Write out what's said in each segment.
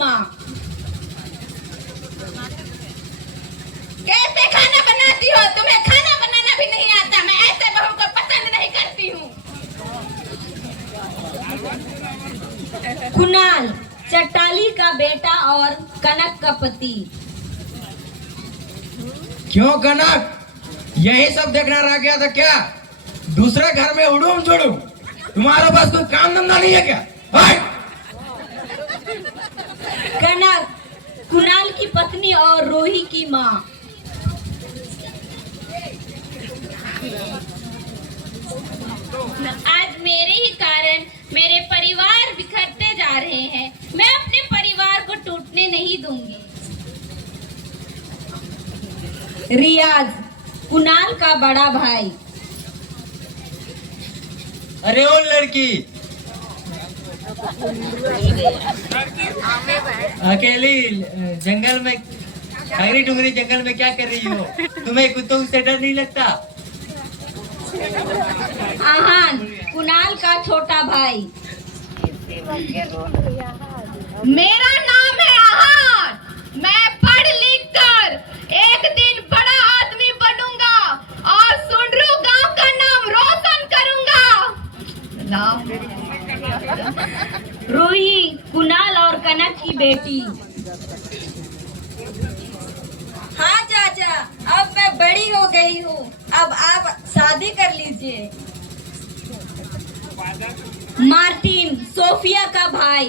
माँ। कैसे खाना बनाती हो? तुम्हें खाना बनाना भी नहीं आता। मैं ऐसे बहू को पसंद नहीं करती हूँ। कुणाल, चट्टाली का बेटा और कनक का पति। क्यों कनक, यही सब देखना रह गया था क्या? दूसरे घर में उड़ूम जुड़ूम, तुम्हारे पास कोई काम धंधा नहीं है क्या? कनक, कुणाल की पत्नी और रोही की माँ। आज मेरे ही कारण मेरे परिवार बिखरते जा रहे हैं। मैं अपने परिवार को टूटने नहीं दूंगी। रियाज, कुणाल का बड़ा भाई। अरे ओ लड़की, अकेली जंगल में, हरी डूंगरी जंगल में क्या कर रही हो? तुम्हें कुत्तों से डर नहीं लगता? आहान, कुणाल का छोटा भाई। मेरा नाम है आहान। मैं पढ़ लिख कर एक दिन बड़ा आदमी बनूंगा और सुंडरू गांव का नाम रोशन करूंगा। रूही, कुणाल और कनक की बेटी। हाँ चाचा, अब मैं बड़ी हो गई हूँ। अब आप शादी कर लीजिए। मार्टिन, सोफिया का भाई।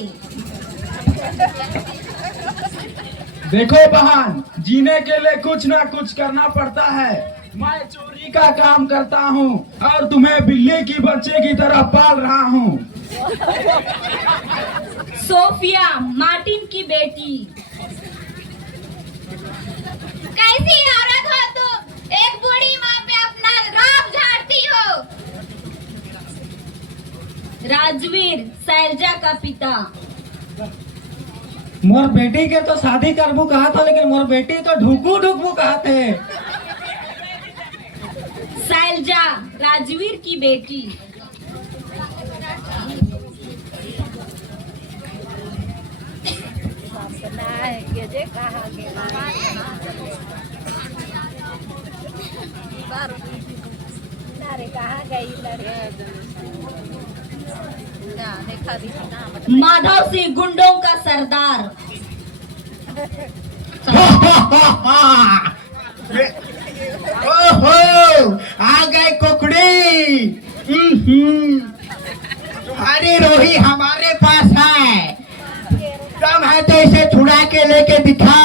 देखो बहन, जीने के लिए कुछ ना कुछ करना पड़ता है। मैं चोरी का काम करता हूँ और तुम्हें बिल्ली की बच्चे की तरह पाल रहा हूँ। सोफिया, मार्टिन की बेटी। कैसी औरत हो तुम? एक बूढ़ी माँ पे अपना राम झाड़ती हो। राजवीर, शैलजा का पिता। मोर बेटी के तो शादी करबू कहा था, लेकिन मोर बेटी तो ढुकू ढुकू कहा थे। शैलजा, राजवीर की बेटी। माधव सिंह, गुंडों का सरदार। ओहो, आ गए कुकड़ी। तुम्हारी रोही हमारे पास है। कम है तो इसे छुड़ा के लेके दिखा।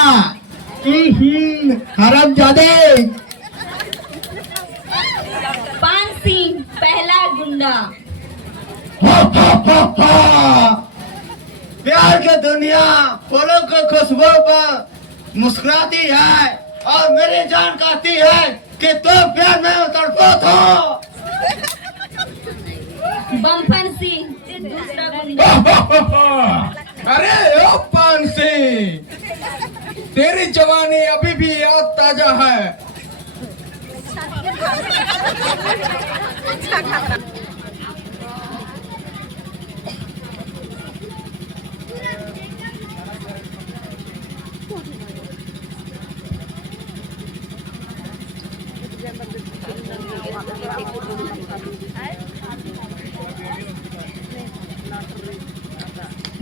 हरामजादे। पान सिंह, पहला गुंडा। प्यार की दुनिया फूलों की खुशबू पर मुस्कुराती है और मेरी जान कहती है कि तो प्यार में तड़पो तो। बम्पन सिंह, दूसरा गुंडा। अरे ओ पान सिंह, तेरी जवानी अभी भी याद ताजा है।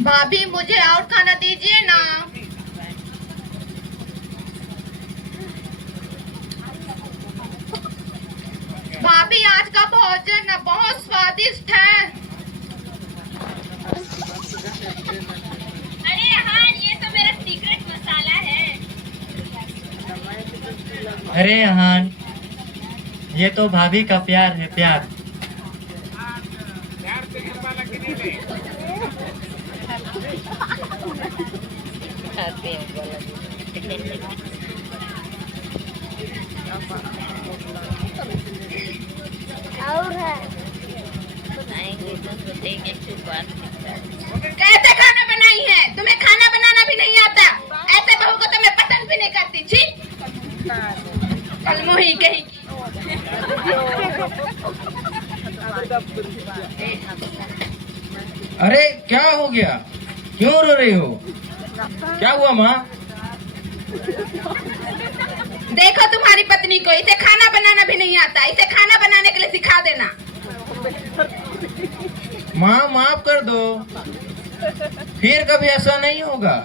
भाभी, मुझे और खाना दीजिए ना। भाभी, आज का भोजन बहुत स्वादिष्ट है। अरे हाँ, ये तो मेरा सीक्रेट मसाला है। अरे अहान, ये तो भाभी का प्यार है, प्यार। और है कैसे खाना बनाई है? तुम्हें खाना बनाना भी नहीं आता। ऐसे बहू को तो मैं पसंद भी नहीं करती। छी, कलमोही कहीं की। अरे क्या हो गया, क्यों रो रही हो? क्या हुआ माँ? देखो तुम्हारी पत्नी को, इसे खाना बनाना भी नहीं आता, इसे खाना बनाने के लिए सिखा देना। माँ माफ कर दो, फिर कभी ऐसा नहीं होगा।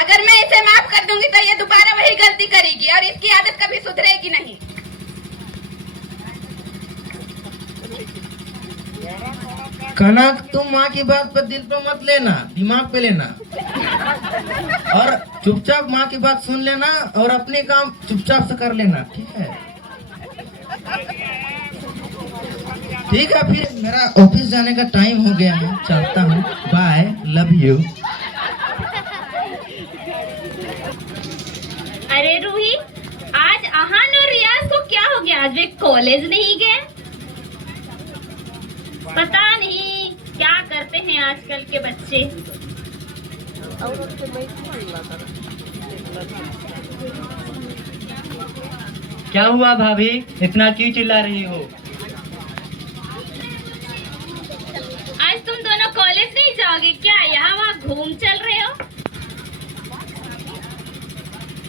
अगर मैं इसे माफ कर दूंगी तो ये दोबारा वही गलती करेगी और इसकी आदत कभी सुधरेगी नहीं। कनक, तुम माँ की बात पर दिल पे मत लेना, दिमाग पे लेना और चुपचाप माँ की बात सुन लेना और अपने काम चुपचाप से कर लेना, ठीक है? ठीक है, फिर मेरा ऑफिस जाने का टाइम हो गया है, चलता हूँ, बाय, लव यू। अरे रूही, आज आहान और रियाज को क्या हो गया? आज वे कॉलेज नहीं गए? पता नहीं क्या करते हैं आजकल के बच्चे। क्या हुआ भाभी, इतना क्यों चिल्ला रही हो? आज तुम दोनों कॉलेज नहीं जाओगे क्या? यहाँ वहाँ घूम चल रहे हो?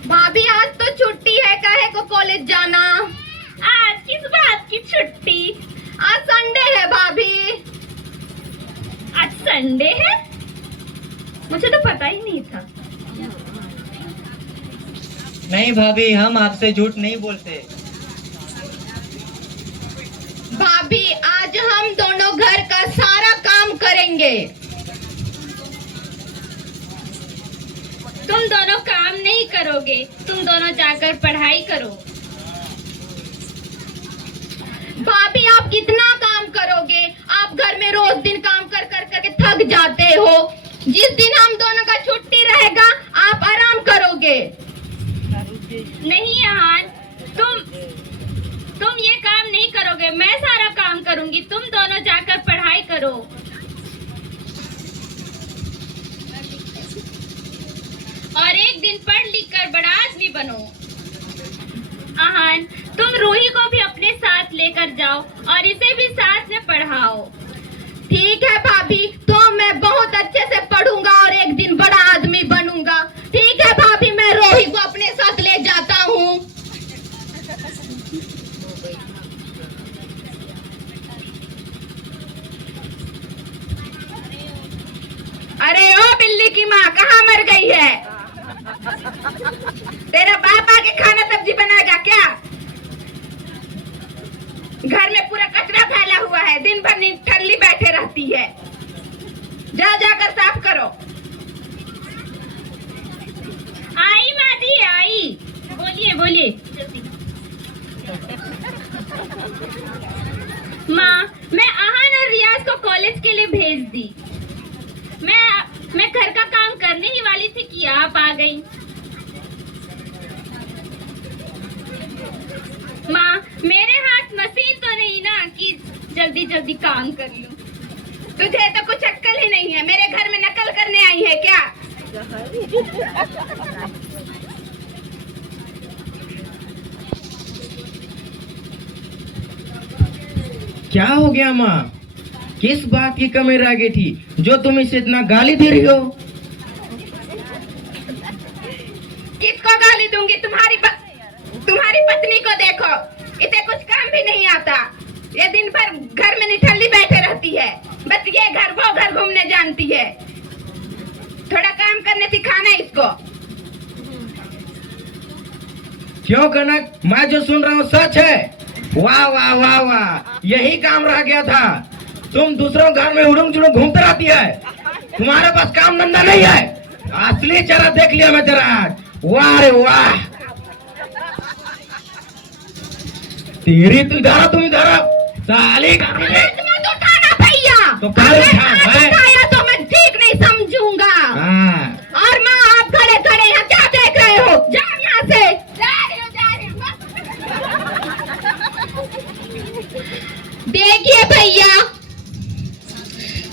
भाभी आज तो छुट्टी है, काहे को कॉलेज जाना? आज किस बात की छुट्टी? आज संडे है भाभी। आज संडे है? मुझे तो पता ही नहीं था। नहीं भाभी, हम आपसे झूठ नहीं बोलते। भाभी आज हम दोनों घर का सारा काम करेंगे। तुम दोनों काम नहीं करोगे, तुम दोनों जाकर पढ़ाई करो। भाभी आप कितना काम करोगे? आप घर में रोज दिन काम कर कर करके थक जाते हो। जिस दिन हम दोनों का छुट्टी रहेगा आप आराम करोगे। नहीं आहान, तुम ये काम नहीं करोगे, मैं सारा काम करूंगी। तुम दोनों जाकर पढ़ाई करो। और एक दिन पढ़ लिख कर बड़ा आदमी बनो। आहान, तुम रूही को भी अपने साथ लेकर जाओ और इसे भी साथ में पढ़ाओ। ठीक है भाभी, तो मैं बहुत अच्छे से पढ़ूंगा और एक दिन बड़ा आदमी बनूंगा। ठीक है भाभी, मैं रूही को अपने साथ ले जाता हूँ। अरे ओ बिल्ली की माँ, कहाँ मर गई है? तेरा बाप आके खाना सब्जी बनाएगा क्या? घर में पूरा कचरा फैला हुआ है, दिन भर ठल्ली बैठे रहती है। जाकर साफ करो। आई मादी आई, बोलिए बोलिए। माँ, मैं आहान और रियाज को कॉलेज के लिए भेज दी। मैं घर का काम करने ही वाली थी कि आप आ गई। माँ, मेरे हाथ मशीन तो नहीं ना कि जल्दी जल्दी काम कर लूं। तुझे तो कुछ अक्ल ही नहीं है, मेरे घर में नकल करने आई है क्या? क्या हो गया माँ? किस बात की कमी रह गई थी जो तुम इसे इतना गाली दे रही हो? किसको गाली दूंगी? तुम्हारी पत्नी को देखो, इसे कुछ काम भी नहीं आता। ये दिन भर घर में निठल्ली बैठे रहती है, बस ये घर वो घर घूमने जानती है। थोड़ा काम करने सिखाना इसको। क्यों कनक, मैं जो सुन रहा हूँ सच है? वाह वाह वाह वाह, यही काम रह गया था। तुम दूसरों घर में उड़ूंग जुड़ूंग घूमते रहती है, तुम्हारे पास काम धंधा नहीं है। असली चेहरा देख लिया मैं तेरा आज। वाह रे वाह, तेरी तो इधर तुम इधर साली घर में मत उठाना भैया। तो कल उठाया तो मैं ठीक नहीं समझूंगा। और माँ, आप खड़े खड़े यहाँ क्या देख रहे हो? जाओ यहाँ से। जा रही हूँ। देखिए भैया,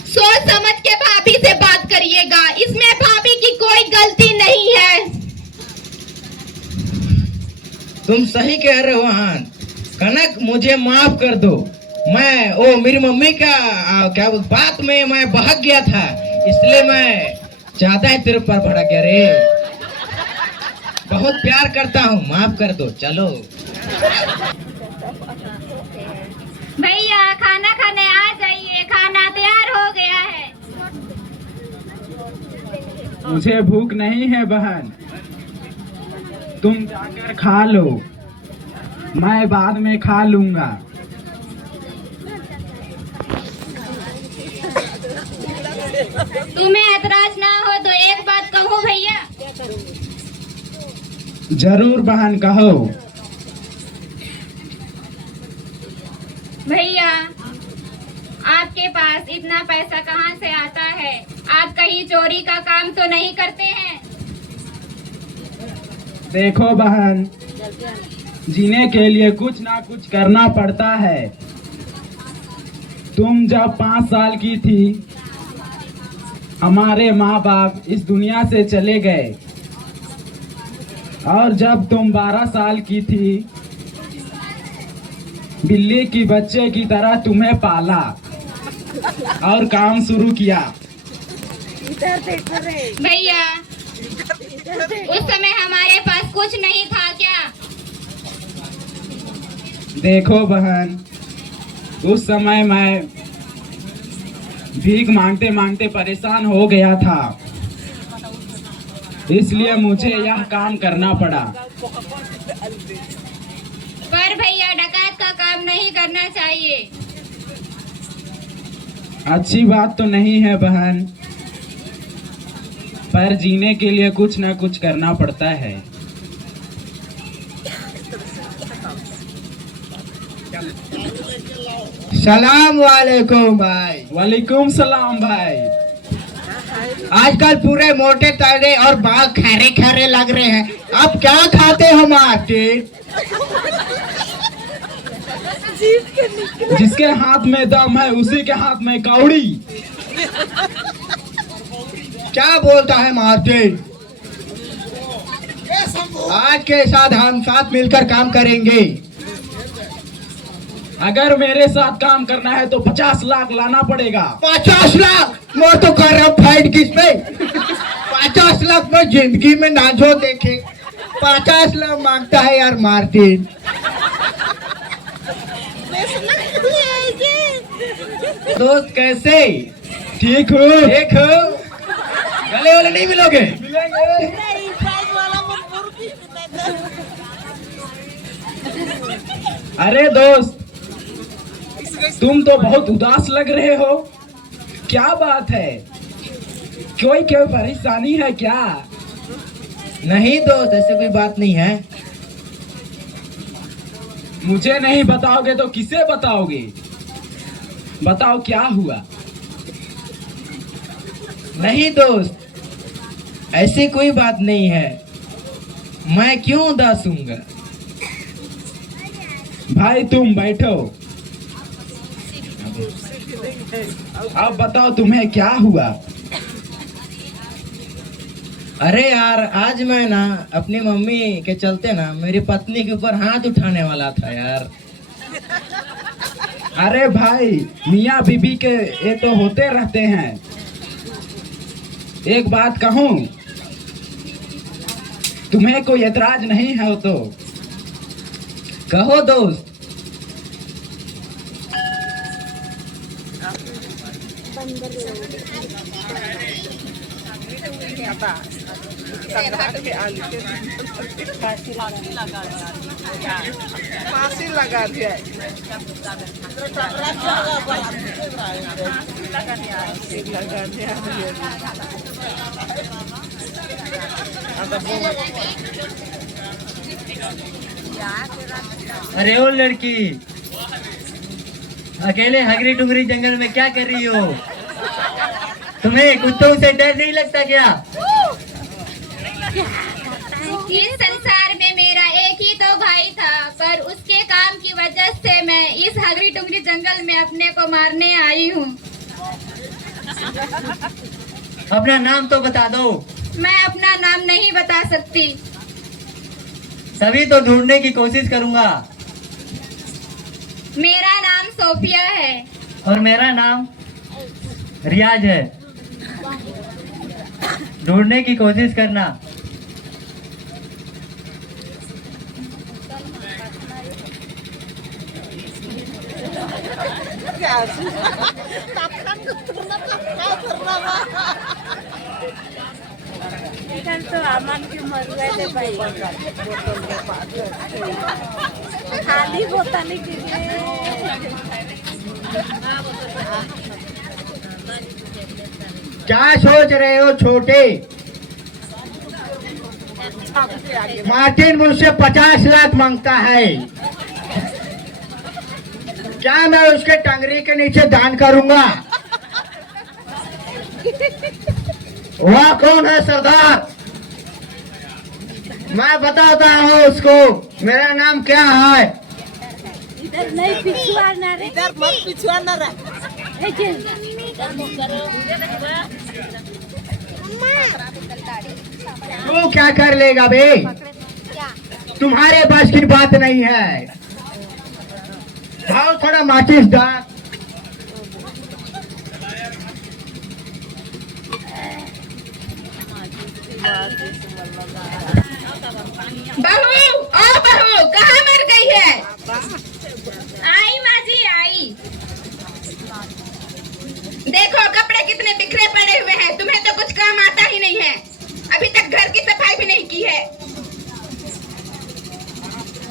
सोच समझ के भाभी से बात करिएगा, इसमें भाभी की कोई गलती नहीं है। तुम सही कह रहे हो आहान। कनक, मुझे माफ कर दो। मैं मेरी मम्मी का क्या बात में मैं बहक गया था, इसलिए मैं चाहता है तेरे पर भड़क गया रे। बहुत प्यार करता हूँ, माफ कर दो। चलो भैया खाना खाने आ जाइए, खाना तैयार हो गया है। मुझे भूख नहीं है बहन, तुम जाकर खा लो, मैं बाद में खा लूंगा। तुम्हें ऐतराज ना हो तो एक बात कहूँ भैया। जरूर बहन कहो। भैया आपके पास इतना पैसा कहाँ से आता है? आप कहीं चोरी का काम तो नहीं करते हैं? देखो बहन, जीने के लिए कुछ ना कुछ करना पड़ता है। तुम जब 5 साल की थी, हमारे माँ बाप इस दुनिया से चले गए, और जब तुम 12 साल की थी, बिल्ली की बच्चे की तरह तुम्हें पाला और काम शुरू किया। भैया उस समय हमारे पास कुछ नहीं था क्या? देखो बहन, उस समय मैं भीख मांगते मांगते परेशान हो गया था, इसलिए मुझे यह काम करना पड़ा। पर भैया डकैत का काम नहीं करना चाहिए। अच्छी बात तो नहीं है बहन, पर जीने के लिए कुछ ना कुछ करना पड़ता है। सलाम वालेकुम भाई। वालेकुम सलाम भाई। आजकल पूरे मोटे ताजे और बाल खरे खरे लग रहे हैं, आप क्या खाते हो मार्टिन? जिसके हाथ में दम है उसी के हाथ में कौड़ी। क्या बोलता है मार्टिन? आज के साथ हम साथ मिलकर काम करेंगे। अगर मेरे साथ काम करना है तो 50 लाख लाना पड़ेगा। 50 लाख? मैं तो कर रहा हूँ फाइट किस पे? 50 लाख में जिंदगी में ना जो देखे। 50 लाख मांगता है यार मार्टिन। दोस्त कैसे? ठीक हो? ठीक हो? गले वाले नहीं मिलोगे? अरे दोस्त, तुम तो बहुत उदास लग रहे हो, क्या बात है? कोई परेशानी है क्या? नहीं दोस्त, ऐसी कोई बात नहीं है। मुझे नहीं बताओगे तो किसे बताओगे? बताओ क्या हुआ? नहीं दोस्त, ऐसी कोई बात नहीं है, मैं क्यों उदास हूँगा? भाई तुम बैठो, अब बताओ तुम्हें क्या हुआ? अरे यार, आज मैं ना अपनी मम्मी के चलते ना मेरी पत्नी के ऊपर हाथ उठाने वाला था यार। अरे भाई, मियाँ बीबी के ये तो होते रहते हैं। एक बात कहूँ, तुम्हें कोई एतराज नहीं है तो कहो दोस्त। फांसी लगा दिया। अरे ओ लड़की, अकेले हगरी डुंगरी जंगल में क्या कर रही हो? तुम्हें कुत्तों से डर नहीं लगता क्या? इस संसार में मेरा एक ही तो भाई था, पर उसके काम की वजह से मैं इस हगरी टुंगरी जंगल में अपने को मारने आई हूँ। अपना नाम तो बता दो। मैं अपना नाम नहीं बता सकती। सभी तो ढूंढने की कोशिश करूंगा। मेरा नाम सोफिया है। और मेरा नाम रियाज है। ढूंढने की कोशिश करना। तो अमन की मर गए भाई खाली बोतल क्या सोच रहे हो छोटे? मार्टिन मुझसे 50 लाख मांगता है। क्या मैं उसके टंगरी के नीचे दान करूंगा? वह कौन है सरदार? मैं बताता हूँ उसको। मेरा नाम क्या है? इधर नहीं पिछवाना रे, इधर मत पिछवाना रे। तू क्या कर लेगा बे? तुम्हारे पास की बात नहीं है। भाव थोड़ा माचिस डाल। बहू, ओ बहू, कहाँ मर गई है? आई माँ जी आई। देखो कपड़े कितने बिखरे पड़े हुए हैं। तुम्हें तो कुछ काम आता ही नहीं है। अभी तक घर की सफाई भी नहीं की है।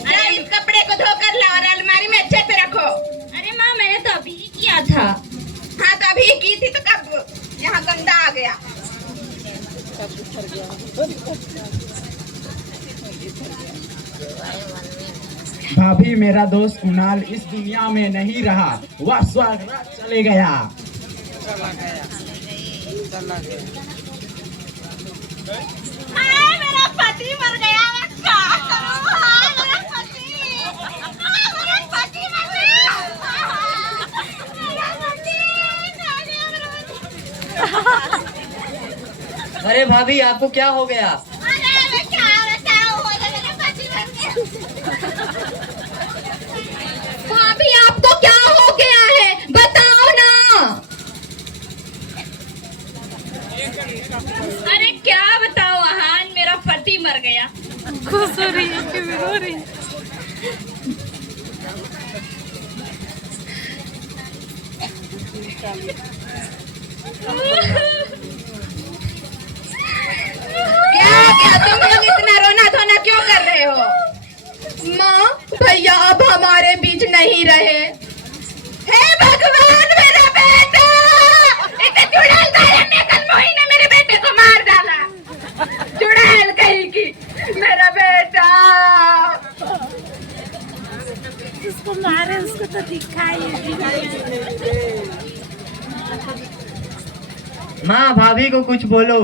अरे इस कपड़े को धोकर लाओ और अलमारी में अच्छे से रखो। अरे माँ मैंने तो अभी ही किया था। हाँ तो अभी की थी तो कब यहाँ गंदा आ गया? भाभी मेरा दोस्त कुणाल इस दुनिया में नहीं रहा, वह स्वर्ग चले गया। मेरा पति मर गया। मैं क्या करूं? मेरा पति मर गया। अरे भाभी आपको क्या हो गया? अरे मैं क्या बताऊं? मेरा पति मर गया। भाभी आपको क्या हो गया है? बताओ ना। अरे क्या बताओ आहान, मेरा पति मर गया। खुश हो रही है कि रो रही है? क्या तुम लोग इतना रोना धोना क्यों कर रहे हो? माँ भैया अब हमारे बीच नहीं रहे। हे भगवान, मेरा बेटा! इसे चुड़ैल दाया ने कल मोही ने मेरे बेटे को मार डाला। चुड़ैल कहीं की, मेरा बेटा। उसको मारे, उसको तो दिखाई। माँ भाभी को कुछ बोलो।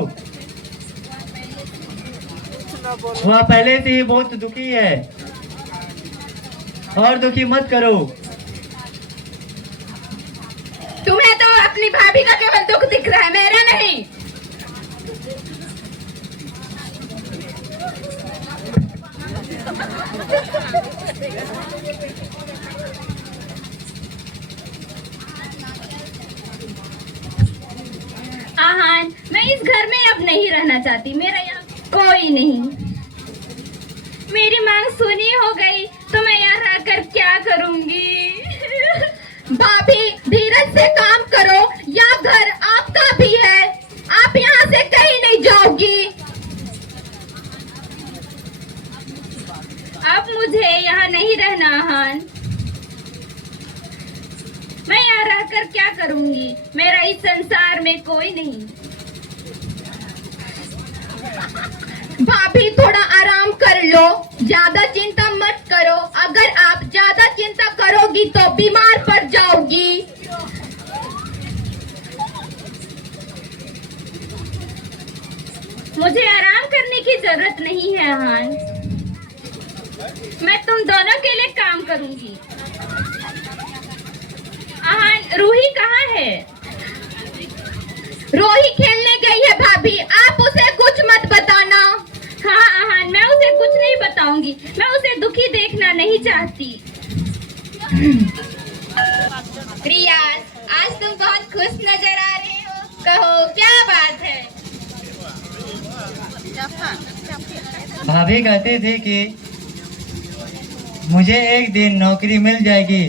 वह पहले से ही बहुत दुखी है, और दुखी मत करो। तुम्हें तो अपनी भाभी का केवल दुख दिख रहा है, मेरा नहीं। आहान, मैं इस घर में अब नहीं रहना चाहती। मेरा यहाँ कोई नहीं। मेरी मांग सुनी हो गई तो मैं यहाँ रहकर क्या करूंगी? भाभी धीरज से काम करो, या घर आपका भी है। आप यहाँ से कहीं नहीं जाओगी। अब मुझे यहाँ नहीं रहना आहान। मैं यहाँ रहकर क्या करूंगी? मेरा इस संसार में कोई नहीं। भाभी थोड़ा आराम कर लो, ज्यादा चिंता मत करो। अगर आप ज्यादा चिंता करोगी तो बीमार पड़ जाओगी। मुझे आराम करने की जरूरत नहीं है आहान। मैं तुम दोनों के लिए काम करूंगी। आहान, रूही कहाँ है? रूही खेलने गई है भाभी, आप उसे कुछ मत बताना। हाँ आहान, मैं उसे कुछ नहीं बताऊंगी। मैं उसे दुखी देखना नहीं चाहती। रियाज, आज तुम बहुत खुश नजर आ रहे हो। कहो क्या बात है? भाभी कहते थे कि मुझे एक दिन नौकरी मिल जाएगी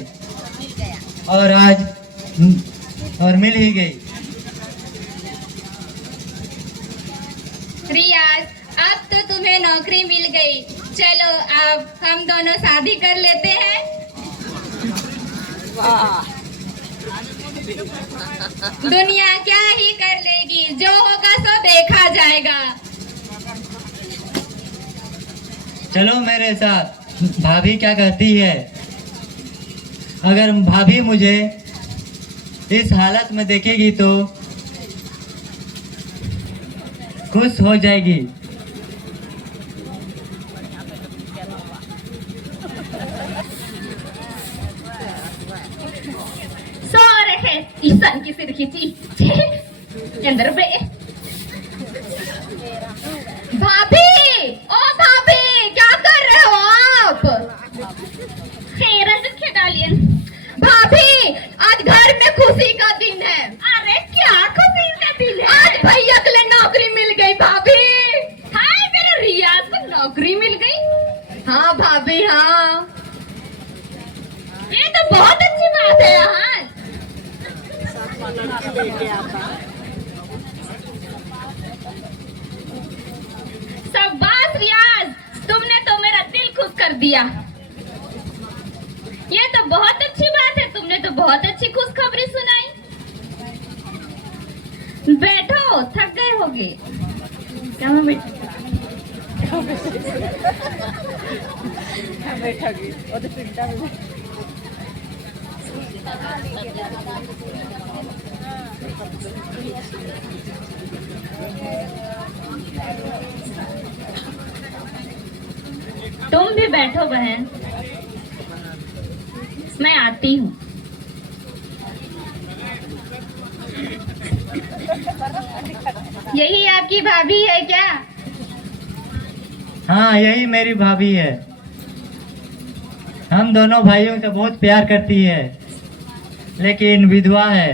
और आज मिल ही गई। रियाज, अब तो तुम्हें नौकरी मिल गई। चलो अब हम दोनों शादी कर लेते हैं। दुनिया क्या ही कर लेगी, जो होगा सो देखा जाएगा। चलो मेरे साथ। भाभी क्या कहती है? अगर भाभी मुझे इस हालत में देखेगी तो खुश हो जाएगी। Sore है ईसान की सिर खींची अंदर पे। भाभी, ओ भाभी, क्या कर रहे हो आप? भाभी, आज घर में खुशी का दिन है। अरे क्या खुशी का दिन है? आज भैया के लिए नौकरी मिल गई भाभी। हाय, मेरे रियाज को नौकरी मिल गई। हाँ भाभी, हाँ, ये तो बहुत अच्छी बात है। हाँ, शाबाश रियाज, तुमने तो मेरा दिल खुश कर दिया। ये तो बहुत अच्छी बात है, तुमने तो बहुत अच्छी खुशखबरी सुनाई। बैठो, थक गए होगे। क्या बैठो? तुम भी बैठो बहन, मैं आती हूँ। यही आपकी भाभी है क्या? हाँ, यही मेरी भाभी है। हम दोनों भाइयों से बहुत प्यार करती है, लेकिन विधवा है।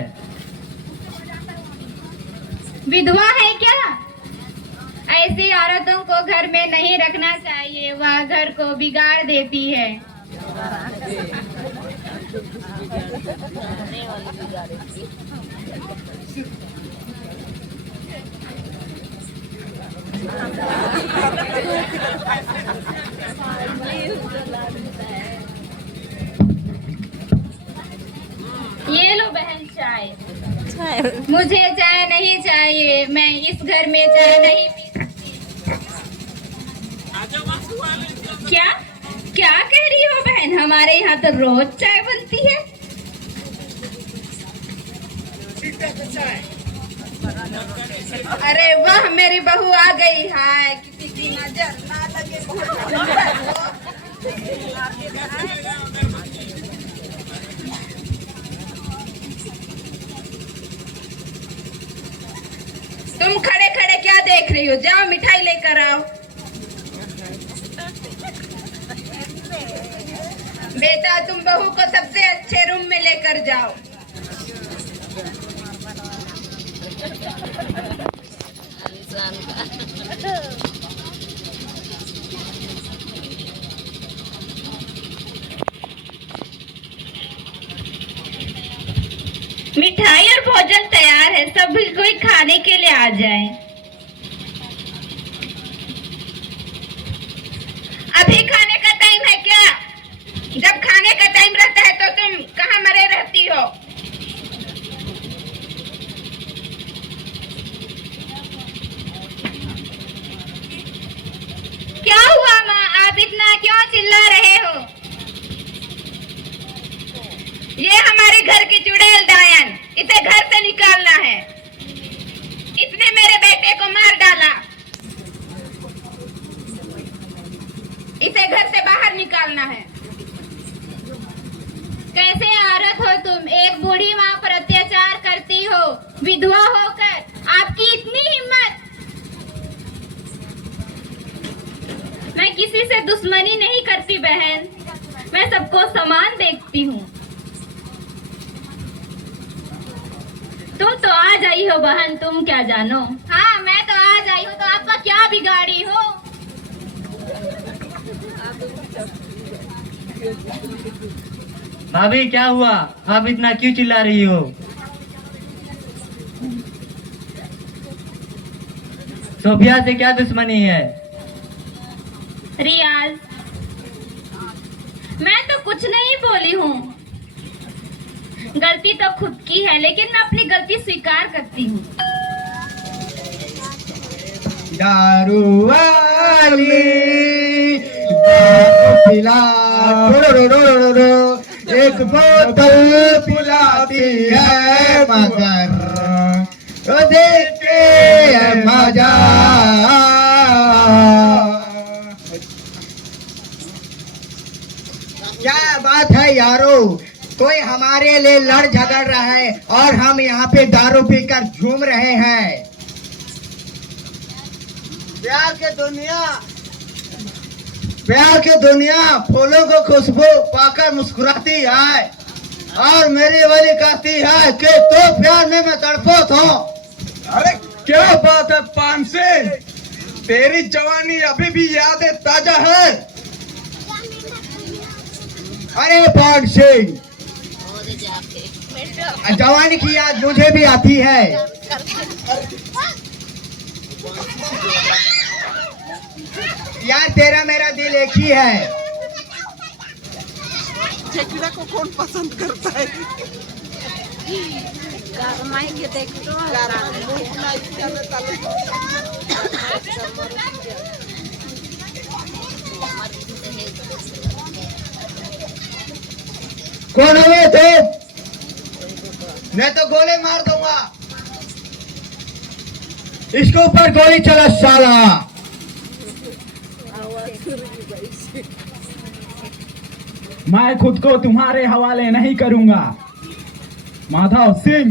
विधवा है क्या? ऐसी औरतों को घर में नहीं रखना चाहिए, वह घर को बिगाड़ देती है। ये लो बहन चाय। मुझे चाय नहीं चाहिए, मैं इस घर में चाय नहीं पी सकती। क्या क्या कह रही हो बहन? हमारे यहाँ तो रोज चाय बनती है। अरे वाह, मेरी बहू आ गई है। किसी की नजर ना लगे, बहुत सुंदर हो। तुम खड़े खड़े क्या देख रही हो? जाओ मिठाई लेकर आओ। बेटा, तुम बहू को सबसे अच्छे रूम में लेकर जाओ। मिठाई और भोजन तैयार है, सभी कोई खाने के लिए आ जाए। अभी खाने का टाइम है क्या? जब खाने का टाइम रहता है तो तुम कहाँ मरे रहती हो? क्या हुआ माँ, आप इतना क्यों चिल्ला रहे हो? ये हमारे घर की चुड़ैल डायन, इसे घर से निकालना है। इसने मेरे बेटे को मार डाला, इसे घर से बाहर निकालना है। कैसे औरत हो तुम? एक बूढ़ी माँ पर अत्याचार करती हो, विधवा होकर। आपकी इतनी हिम्मत! मैं किसी से दुश्मनी नहीं करती बहन, मैं सबको समान देखती हूँ। तुम तो आ जाई हो बहन, तुम क्या जानो? हाँ, मैं तो आ जाई हूँ, तो आपका क्या बिगाड़ी भाभी क्या हुआ, आप इतना क्यों चिल्ला रही हो? सोफिया से क्या दुश्मनी है? रियाज, मैं तो कुछ नहीं बोली हूँ। गलती तो खुद की है, लेकिन मैं अपनी गलती स्वीकार करती हूँ। दारू वाली दारू पिला एक बोतल पिलाती है मगर तो देख के मजा। क्या बात है यारो, कोई हमारे लिए लड़ झगड़ रहा है और हम यहाँ पे दारू पीकर झूम रहे हैं। प्यार की दुनिया फूलों को खुशबू पाकर मुस्कुराती है और मेरी वाली कहती है कि तो प्यार में मैं तड़पत हूँ। अरे क्या बात है पान सिंह, तेरी जवानी अभी भी यादें ताजा है। अरे पान सिंह, जवानी की याद मुझे भी आती है। यार तेरा मेरा दिल एक ही है। चेकड़ा को कौन पसंद करता है? गरमाएंगे देख तो कौन हुए थे? मैं तो गोले मार दूंगा। इसके ऊपर गोली चला साला। मैं खुद को तुम्हारे हवाले नहीं करूंगा माधव सिंह।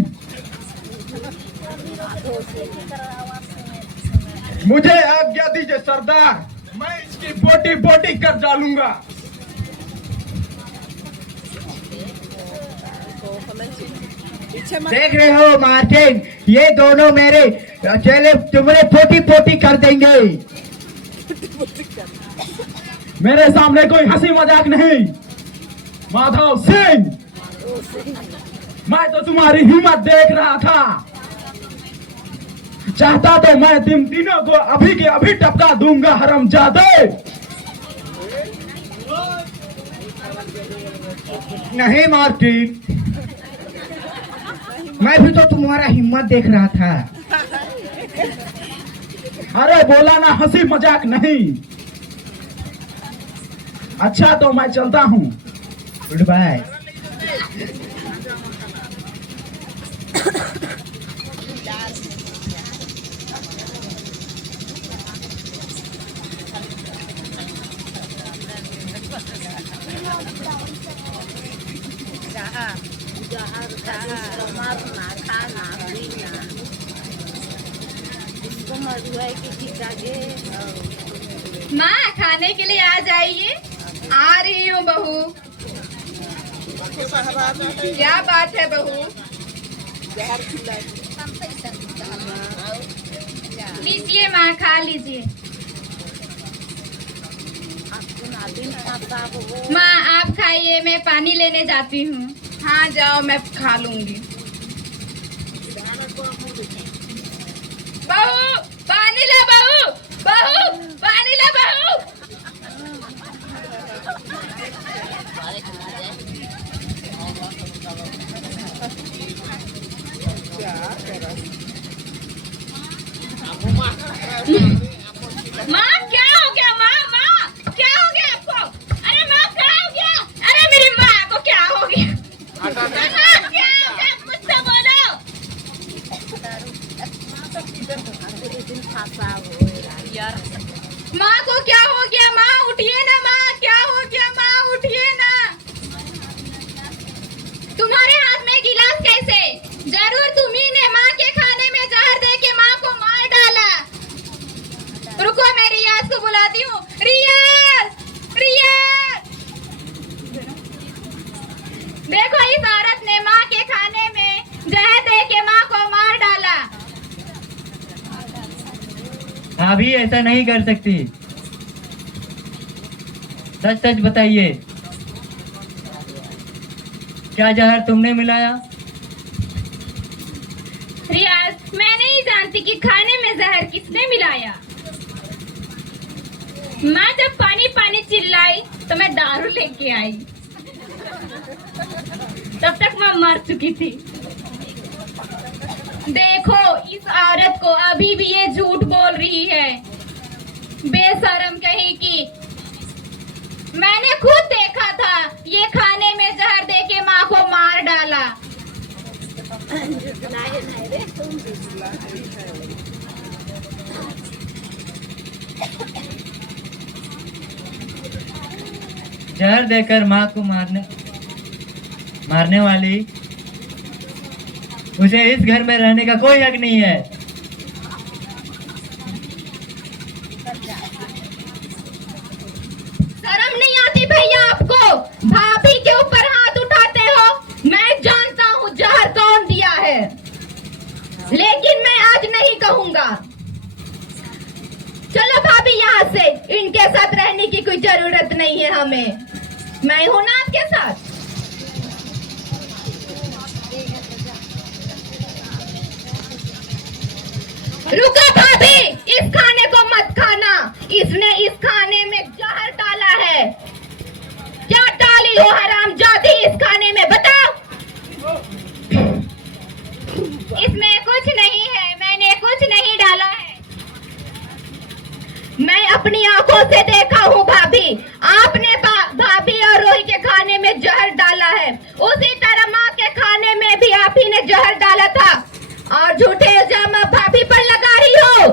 मुझे आज्ञा दीजिए सरदार, मैं इसकी बोटी बोटी कर डालूंगा। देख रहे हो मार्टिन, ये दोनों मेरे चेले तुम्हें पोटी पोटी कर देंगे। मेरे सामने कोई हंसी मजाक नहीं माधव सिंह। मैं तो तुम्हारी हिम्मत देख रहा था, चाहता तो मैं तुम तीनों को अभी के अभी टपका दूंगा हरामजादे। नहीं मार्टिन, मैं भी तो तुम्हारा हिम्मत देख रहा था। अरे बोला ना हंसी मजाक नहीं। अच्छा तो मैं चलता हूँ, गुड बाय। इसको मधुआ की खिचागे माँ खाने के लिए आ जाइए। आ रही हूँ बहू। क्या बात है बहू? लीजिए माँ, खा लीजिए। माँ आप खाइए, मैं पानी लेने जाती हूँ। हाँ जाओ, मैं खा लूंगी। बहू पानी ला, बहू बहू पानी ला बहू। माँ क्या हो गया? माँ क्या हो गया आपको? अरे माँ क्या हो गया? अरे मेरी माँ को क्या हो गया? माँ क्या हो गया? कुछ तो बोलो। माँ को क्या हो गया? माँ उठिए ना, माँ क्या हो गया? माँ उठिए ना। तुम्हारे हाथ में गिलास कैसे? जरूर तुम्ही ने माँ के खाने में जहर दे के माँ को मार डाला। रुको मैं रियाज को बुलाती हूँ। रियाज, रियाज, देखो इस औरत ने माँ के खाने में जहर दे के माँ को मार डाला। भाभी ऐसा नहीं कर सकती, सच सच बताइए। क्या जहर तुमने मिलाया? रियाज, मैं नहीं जानती कि खाने में जहर किसने मिलाया। माँ जब पानी पानी चिल्लाई तो मैं दारू लेके आई। तब तक माँ मर चुकी थी। देखो इस औरत को, अभी भी ये झूठ बोल रही है, बेशरम कहीं की। मैंने खुद देखा था, ये खाने में जहर देके माँ को मार डाला। जहर देकर माँ को मारने वाली, उसे इस घर में रहने का कोई हक नहीं है। शर्म नहीं आती भैया आपको? भाभी के ऊपर हाथ उठाते हो। मैं जानता हूँ जहर कौन दिया है, लेकिन मैं आज नहीं कहूँगा। चलो भाभी यहाँ से, इनके साथ रहने की कोई जरूरत नहीं है हमें। मैं हूं ना आपके साथ। रुको भाभी, इस खाने को मत खाना। इसने इस खाने में जहर डाला है। क्या डाली हो हरामजादी इस खाने में, बताओ। इसमें कुछ नहीं है, मैंने कुछ नहीं डाला है। मैं अपनी आंखों से देखा हूँ भाभी, आपने भाभी और रोही के खाने में जहर डाला है। उसी तरह माँ के खाने में भी आप ही ने जहर डाला था, और झूठे इल्जाम आप भाभी पर लगा रही हो।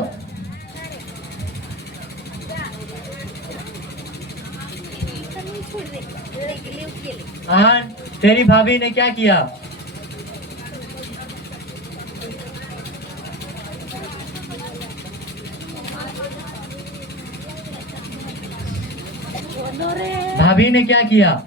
आहन, तेरी भाभी ने क्या किया? भाभी ने क्या किया?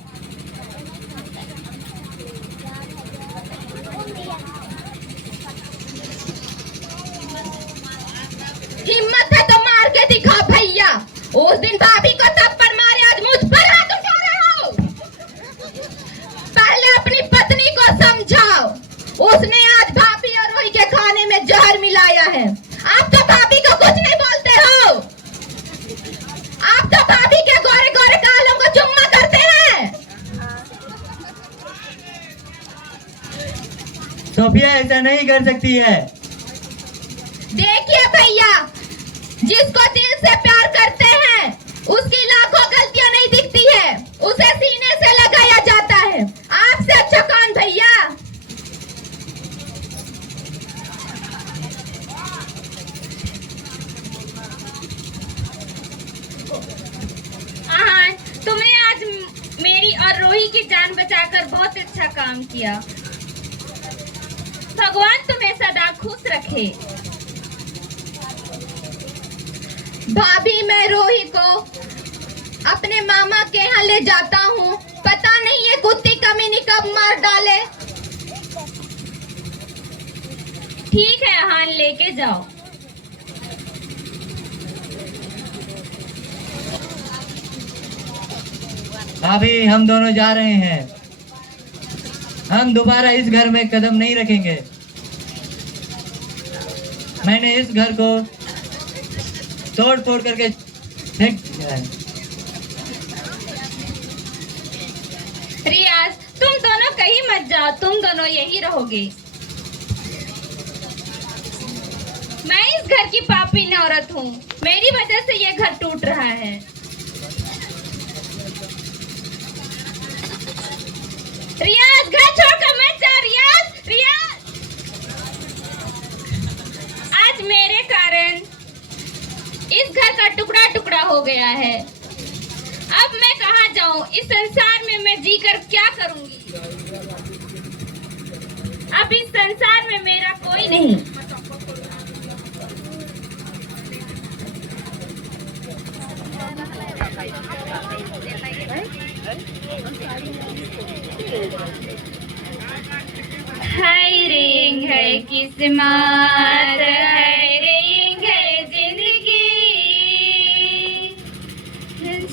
हिम्मत है तो मार के दिखा भैया। उस दिन भाभी को थप्पड़ मारे, आज मुझ पर हाथ उठा रहे हो। पहले अपनी पत्नी को समझाओ, उसने आज भाभी और रोही के खाने में जहर मिलाया है। आप तो भाभी को कुछ नहीं बोलते हो। आप तो भाभी के गोरे गोरे गालों को चुम्मा करते हैं। सोफिया ऐसा नहीं कर सकती है। देखिए भैया, जिसको दिल से प्यार करते हैं उसकी लाखों गलतियां नहीं दिखती है, उसे सीने से लगाया जाता है। आपसे अच्छा कौन भैया? हाँ, तुमने आज मेरी और रोही की जान बचाकर बहुत अच्छा काम किया। भगवान तुम्हें सदा खुश रखे। भाभी, मैं रोही को अपने मामा के यहाँ ले जाता हूँ। पता नहीं ये कुत्ती कमीनी कब मार डाले। ठीक है हाँ, लेके जाओ। भाभी, हम दोनों जा रहे हैं। हम दोबारा इस घर में कदम नहीं रखेंगे। मैंने इस घर को तोड़ फोड़ करके फेंक दिया है। रियाज, तुम दोनों कहीं मत जाओ, तुम दोनों यही रहोगे। मैं इस घर की पापी औरत हूँ, मेरी वजह से ये घर टूट रहा है। रियाज, घर छोड़कर मत जा। रियाज, रियाज, आज मेरे कारण इस घर का टुकड़ा टुकड़ा हो गया है। अब मैं कहाँ जाऊँ? इस संसार में मैं जीकर क्या करूँगी? अब इस संसार में मेरा कोई नहीं। हाय रिंग है किस्मत, हाय रिंग है जिंदगी,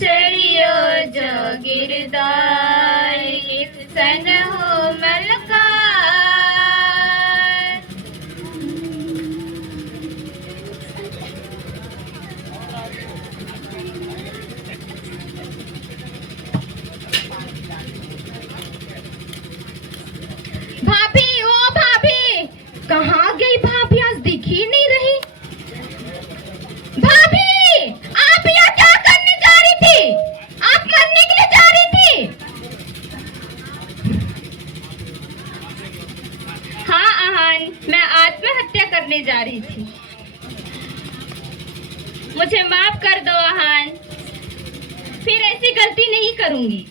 चढ़ियो जो गिरदार एक सन हो रही थी। मुझे माफ कर दो अहान, फिर ऐसी गलती नहीं करूंगी।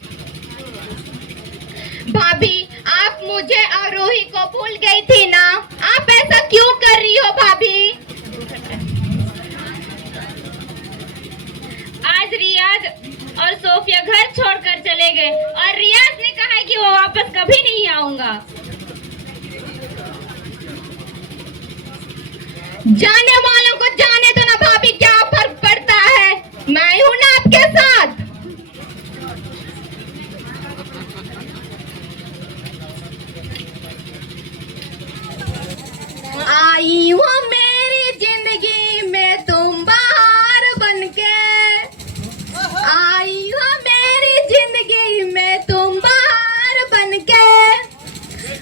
भाभी, आप मुझे और रूही को भूल गई थी ना? आप ऐसा क्यों कर रही हो भाभी? आज रियाज और सोफिया घर छोड़कर चले गए और रियाज ने कहा है कि वो वापस कभी नहीं आऊंगा। जाने वालों को जाने दो ना भाभी, क्या फर्क पड़ता है? मैं हूं ना आपके साथ। आई हो मेरी जिंदगी में तुम बाहर बनके, आई हो मेरी जिंदगी में तुम बाहर बनके,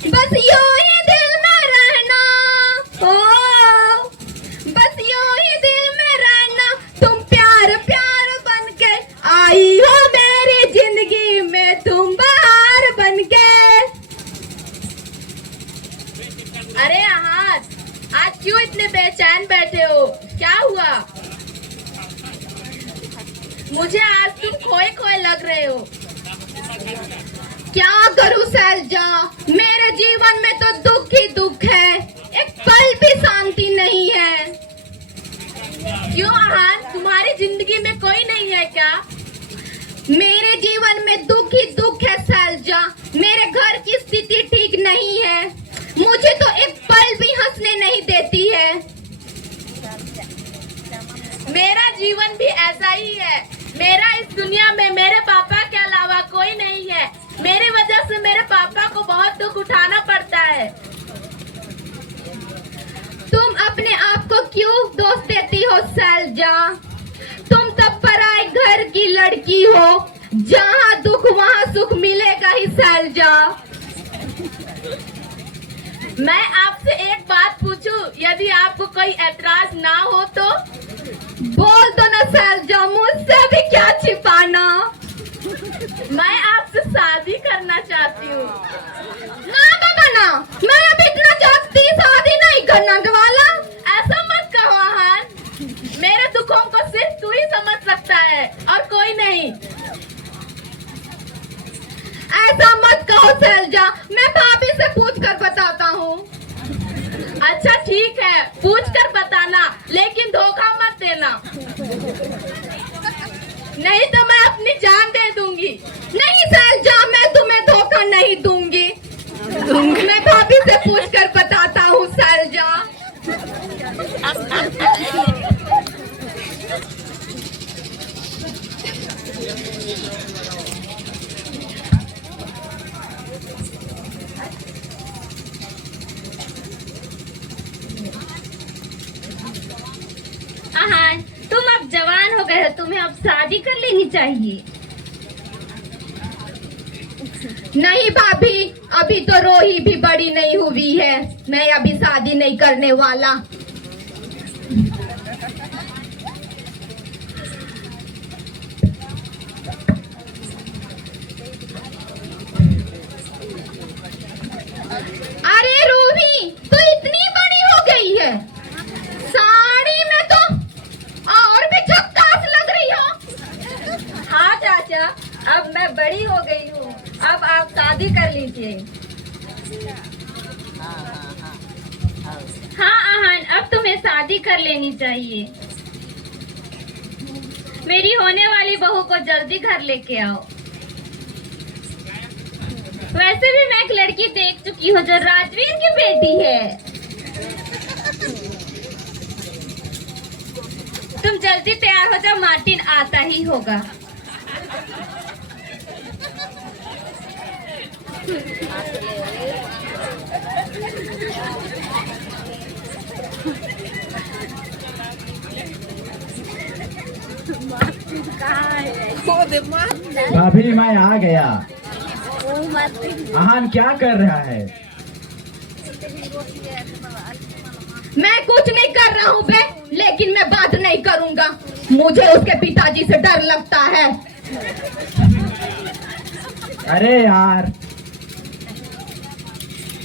बस यूं ही दिल में रहना, ओ बस यूं ही दिल में रहना, तुम प्यार प्यार बनके, आई हो मेरी जिंदगी में तुम बाहर बनके। अरे आज क्यों इतने बेचैन बैठे हो? क्या हुआ? मुझे आज तुम खोए खोए लग रहे हो। क्या करूं सैलजा, मेरे जीवन में तो दुख ही दुख है, एक पल भी शांति नहीं है। क्यों अहान, तुम्हारी जिंदगी में कोई नहीं है क्या? मेरे जीवन में दुख ही दुख है सैलजा, मेरे घर की स्थिति ठीक नहीं है, मुझे तो एक पल भी हंसने नहीं देती है। मेरा जीवन भी ऐसा ही है। मेरा इस दुनिया में मेरे पापा के अलावा कोई नहीं है। मेरी वजह से मेरे पापा को बहुत दुख उठाना पड़ता है। तुम अपने आप को क्यों दोष देती हो सैलजा? तुम तो पराए घर की लड़की हो, जहाँ दुख वहाँ सुख मिलेगा ही सैलजा। मैं आपसे एक बात पूछूं, यदि आपको कोई ऐतराज ना हो तो? बोल दो ना सैलजा, मुझसे भी क्या छिपाना। मैं आपसे शादी करना चाहती हूँ। ना बाबा ना, मैं अब इतना जल्दी शादी नहीं करने वाला। ऐसा मत कहो अहान, मेरे दुखों को सिर्फ तू ही समझ सकता है और कोई नहीं। ऐसा मत कहो सैलजा, मैं भाभी से पूछ कर बताता हूँ। अच्छा ठीक है, पूछ कर बताना, लेकिन धोखा मत देना, नहीं तो मैं अपनी जान दे दूंगी। नहीं सैलजा, मैं तुम्हें धोखा नहीं दूंगी। मैं भाभी से पूछ कर बताता हूँ सैलजा। अहान, तुम अब जवान हो गए हो, तुम्हें अब शादी कर लेनी चाहिए। नहीं भाभी, अभी तो रोही भी बड़ी नहीं हुई है, मैं अभी शादी नहीं करने वाला। अरे रूही, तू इतनी बड़ी हो गई है, साड़ी में तो और भी झक्कास लग रही हो। हाँ चाचा, अब मैं बड़ी हो गई हूँ, अब आप शादी कर लीजिए। हाँ अहान, अब तुम्हें शादी कर लेनी चाहिए। मेरी होने वाली बहू को जल्दी घर लेके आओ। वैसे भी मैं एक लड़की देख चुकी हूँ जो राजवीर की बेटी है। तुम जल्दी तैयार हो जाओ, मार्टिन आता ही होगा। भाभी मैं आ गया। अहान क्या कर रहा है? मैं कुछ नहीं कर रहा हूँ बे, लेकिन मैं बात नहीं करूँगा, मुझे उसके पिताजी से डर लगता है। अरे यार,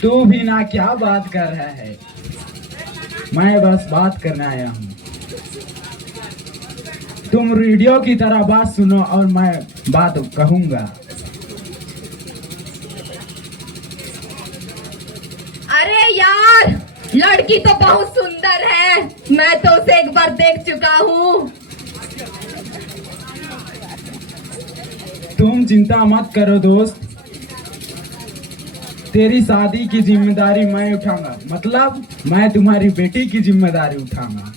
तू भी ना क्या बात कर रहा है? मैं बस बात करने आया हूँ। तुम रेडियो की तरह बात सुनो और मैं बात कहूँगा। अरे यार, लड़की तो बहुत सुंदर है, मैं तो उसे एक बार देख चुका हूँ। तुम चिंता मत करो दोस्त, तेरी शादी की जिम्मेदारी मैं उठाऊंगा। मतलब मैं तुम्हारी बेटी की जिम्मेदारी उठाऊंगा।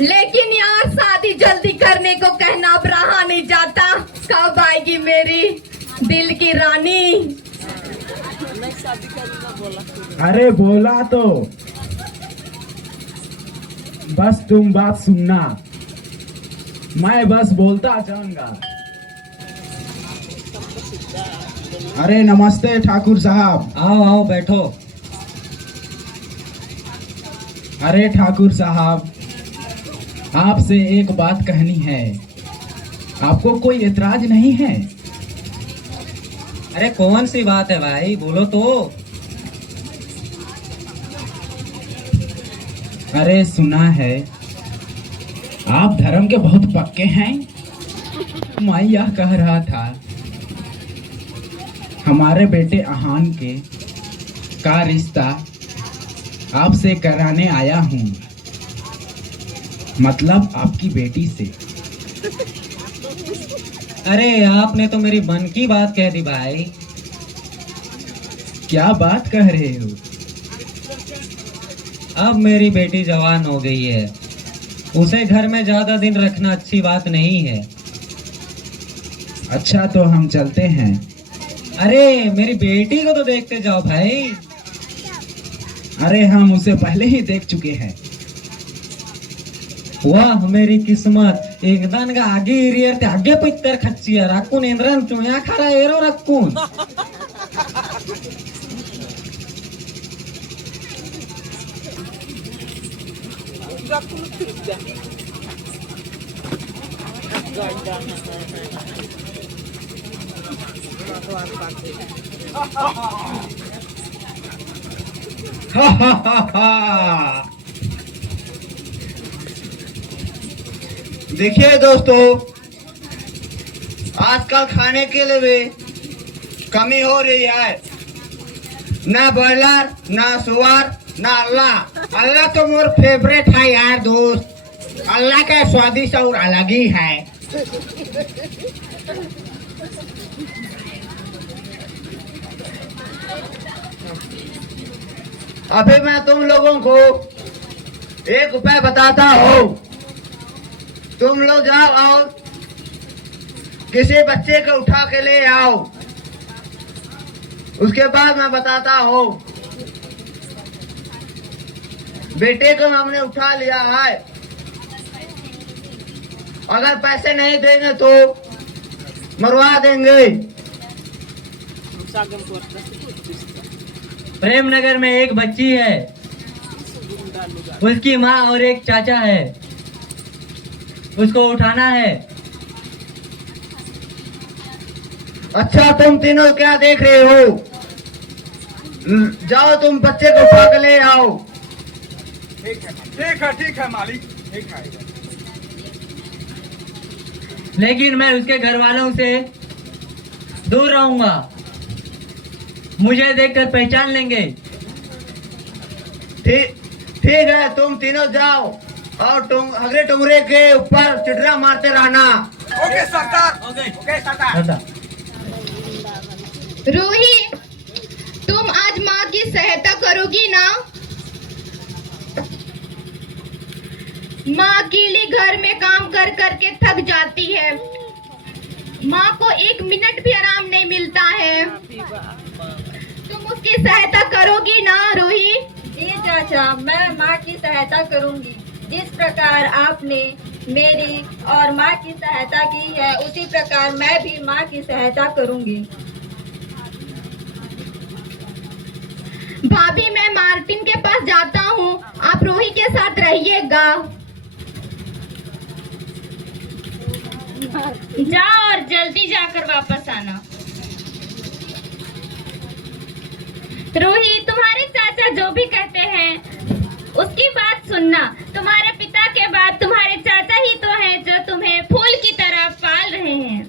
लेकिन यार, शादी जल्दी करने को कहना अब रहा नहीं जाता। कब आएगी मेरी दिल की रानी? अरे बोला तो, बस तुम बात सुनना, मैं बस बोलता जाऊंगा। अरे नमस्ते ठाकुर साहब। आओ आओ बैठो। अरे ठाकुर साहब, आपसे एक बात कहनी है, आपको कोई एतराज नहीं है? अरे कौन सी बात है भाई, बोलो तो। अरे सुना है आप धर्म के बहुत पक्के हैं। मैं यह कह रहा था, हमारे बेटे अहान के का रिश्ता आपसे कराने आया हूँ, मतलब आपकी बेटी से। अरे आपने तो मेरी मन की बात कह दी भाई। क्या बात कह रहे हो? अब मेरी बेटी जवान हो गई है, उसे घर में ज्यादा दिन रखना अच्छी बात नहीं है। अच्छा तो हम चलते हैं। अरे मेरी बेटी को तो देखते जाओ भाई। अरे हम उसे पहले ही देख चुके हैं। वाह मेरी किस्मत, एकदान का आगे एरियर ते आगे पिक्तर खच्ची राखून इंद्रन चुया खरा एरो रखून। हा हा हा हा। देखिए दोस्तों, आजकल खाने के लिए भी कमी हो रही है। ना ब्रॉयलर, ना सुअर, ना अल्लाह। अल्लाह तो मोर फेवरेट है यार दोस्त। अल्लाह का स्वादिष्ट और अलग ही है। अभी मैं तुम लोगों को एक उपाय बताता हूँ। तुम लोग जाओ और किसी बच्चे को उठा के ले आओ। उसके बाद मैं बताता हूँ। बेटे को हमने उठा लिया है, अगर पैसे नहीं देंगे तो मरवा देंगे। प्रेमनगर में एक बच्ची है, उसकी माँ और एक चाचा है, उसको उठाना है। अच्छा तुम तीनों क्या देख रहे हो? जाओ तुम बच्चे को उठा के ले आओ। ठीक है मालिक, ठीक है। लेकिन मैं उसके घर वालों से दूर रहूंगा, मुझे देखकर पहचान लेंगे। ठीक है, तुम तीनों जाओ और अगले टुंगरे के ऊपर चिटरा मारते रहना। ओके सरदार। ओके सरदार। रूही, तुम आज माँ की सहायता करोगी ना? माँ अकेली घर में काम कर करके थक जाती है, माँ को एक मिनट भी आराम नहीं मिलता है। तुम उसकी सहायता करोगी ना रूही? जी चाचा, मैं माँ की सहायता करूंगी। जिस प्रकार आपने मेरी और माँ की सहायता की है, उसी प्रकार मैं भी माँ की सहायता करूंगी। भाभी, मैं मार्टिन के पास जाता हूँ, आप रूही के साथ रहिएगा। जाओ और जल्दी जाकर वापस आना। रूही, तुम्हारे चाचा जो भी कहते हैं उसकी बात सुनना। तुम्हारे पिता के बाद तुम्हारे चाचा ही तो हैं जो तुम्हें फूल की तरह पाल रहे हैं।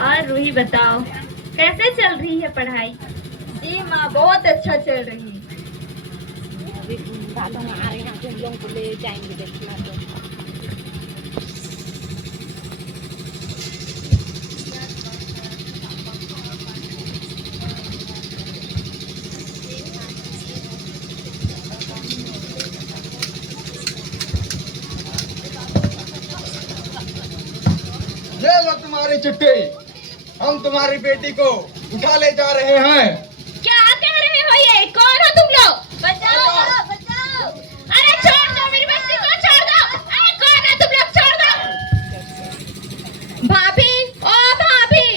और रूही बताओ, कैसे चल रही है पढ़ाई? जी माँ, बहुत अच्छा चल रही है। ये लो तुम्हारी चिट्ठी। हम तुम्हारी बेटी को उठा ले जा रहे हैं। क्या कह रहे हो ये? कौन हो तुम लोग? बचाओ बचाओ। अरे छोड़ दो मेरी बच्ची को, छोड़ दो। अरे कौन है तुम लोग? छोड़ दो। भाभी, ओ भाभी,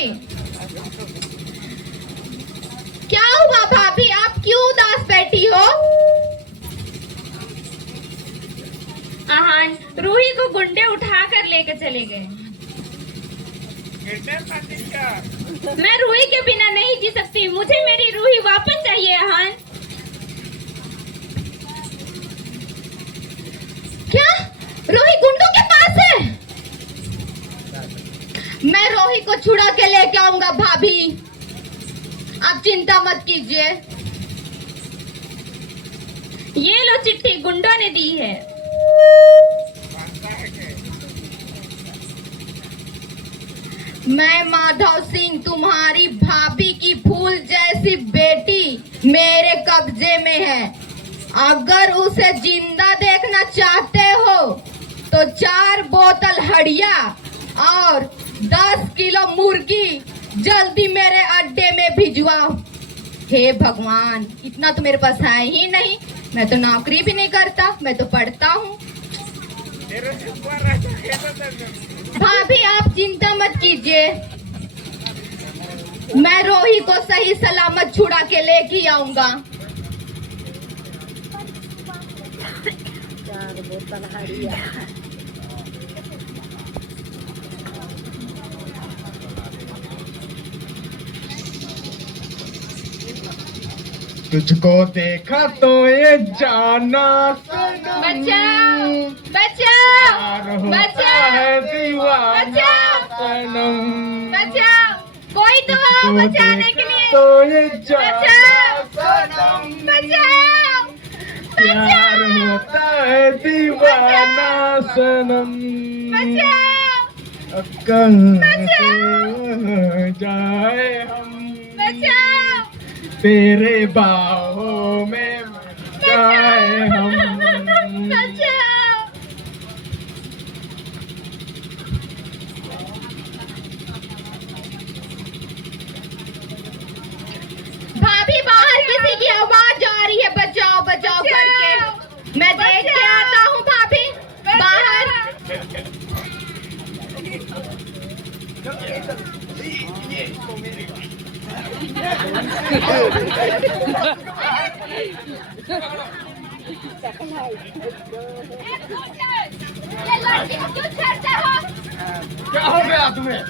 क्या हुआ भाभी? आप क्यों उदास बैठी हो? आहान, रूही को गुंडे उठा कर लेकर चले गए। मैं रूही के बिना नहीं जी सकती। मुझे मेरी रूही वापस चाहिए। आहान, क्या रोही गुंडों के पास है? मैं रोही को छुड़ा के लेके आऊंगा भाभी, आप चिंता मत कीजिए। ये लो चिट्ठी, गुंडों ने दी है। मैं माधव सिंह, तुम्हारी भाभी की फूल जैसी बेटी मेरे कब्जे में है। अगर उसे जिंदा देखना चाहते हो तो 4 बोतल हड़िया और 10 किलो मुर्गी जल्दी मेरे अड्डे में भिजवाओ। हे भगवान, इतना तो मेरे पास है ही नहीं। मैं तो नौकरी भी नहीं करता, मैं तो पढ़ता हूँ। भाभी आप चिंता मत कीजिए, मैं रोही को सही सलामत छुड़ा के लेके आऊंगा। तुझको देखा तो ये जाना बचाओ बचाओ बचाओ दीवाना बचाओ बचाओ, कोई तो हो बचाने के लिए। तो ये बचाओ सनम बचाओ प्यार होता है दीवाना सनम बचाओ कहाँ जाए हम बचाओ तेरे बाहों में जाए हम। बचाओ। भाभी बाहर किसी की आवाज आ रही है, बचाओ बचाओ करके। मैं देख के आता हूँ भाभी बाहर। ये लड़की को क्यों छेड़ते हो? क्या हो गया तुम्हें?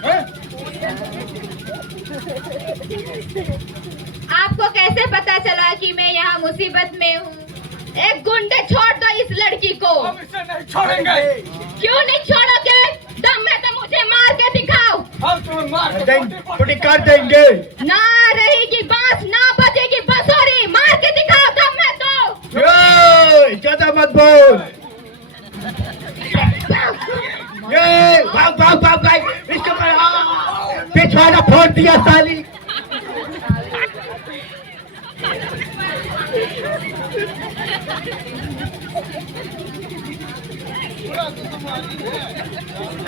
आपको कैसे पता चला कि मैं यहाँ मुसीबत में हूँ? एक गुंडे छोड़ दो इस लड़की को। हम इसे नहीं छोड़ेंगे। क्यों नहीं छोड़ोगे? दम में तो मुझे मार के दिखाओ। हम तुम्हें मार के पुटी कर देंगे। ना रहेगी बांस, ना बजेगी बंसुरी, मार के दिखाओ दम में तो। ज्यादा मत बोल। ये भाग भाग भाग भाग, इसको पिछवाड़ा फोड़ दिया साली।